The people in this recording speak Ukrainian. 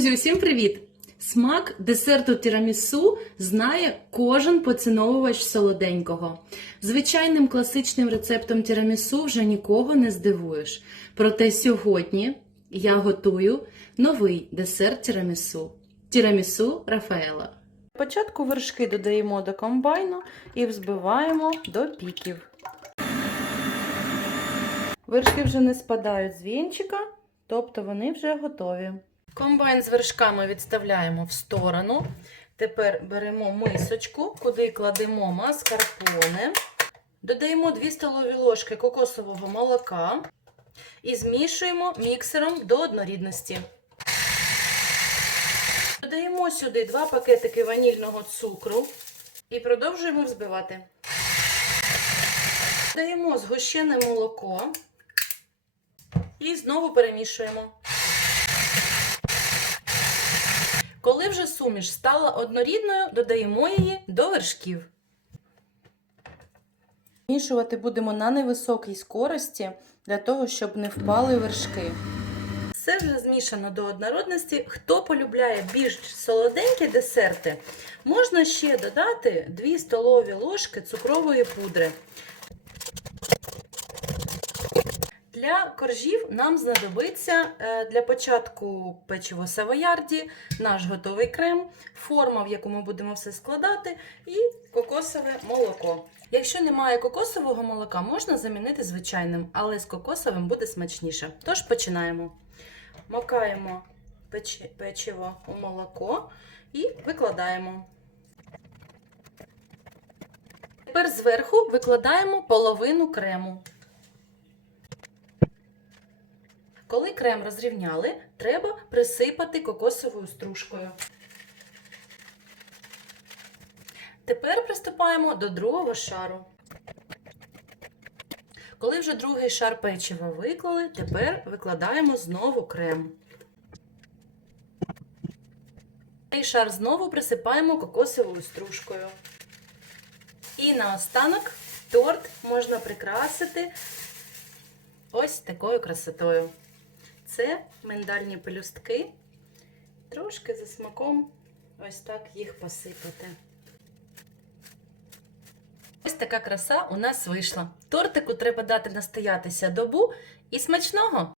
Друзі, усім привіт! Смак десерту тірамісу знає кожен поціновувач солоденького. Звичайним класичним рецептом тірамісу вже нікого не здивуєш. Проте сьогодні я готую новий десерт тірамісу. Тірамісу Рафаела. Спочатку вершки додаємо до комбайну і взбиваємо до піків. Вершки вже не спадають з вінчика, тобто вони вже готові. Комбайн з вершками відставляємо в сторону. Тепер беремо мисочку, куди кладемо маскарпоне. Додаємо 2 столові ложки кокосового молока і змішуємо міксером до однорідності. Додаємо сюди 2 пакетики ванільного цукру і продовжуємо взбивати. Додаємо згущене молоко і знову перемішуємо. Коли вже суміш стала однорідною, додаємо її до вершків. Змішувати будемо на невисокій скорості, для того, щоб не впали вершки. Все вже змішано до однородності. Хто полюбляє більш солоденькі десерти, можна ще додати 2 столові ложки цукрової пудри. Для коржів нам знадобиться е, для початку печиво савоярді, наш готовий крем, форма, в яку ми будемо все складати, і кокосове молоко. Якщо немає кокосового молока, можна замінити звичайним, але з кокосовим буде смачніше. Тож починаємо. Макаємо печиво у молоко і викладаємо. Тепер зверху викладаємо половину крему. Коли крем розрівняли, треба присипати кокосовою стружкою. Тепер приступаємо до другого шару. Коли вже другий шар печива виклали, тепер викладаємо знову крем. Цей шар знову присипаємо кокосовою стружкою. І наостанок торт можна прикрасити ось такою красотою. Це миндальні пелюстки. Трошки за смаком ось так їх посипати. Ось така краса у нас вийшла. Тортику треба дати настоятися добу і смачного!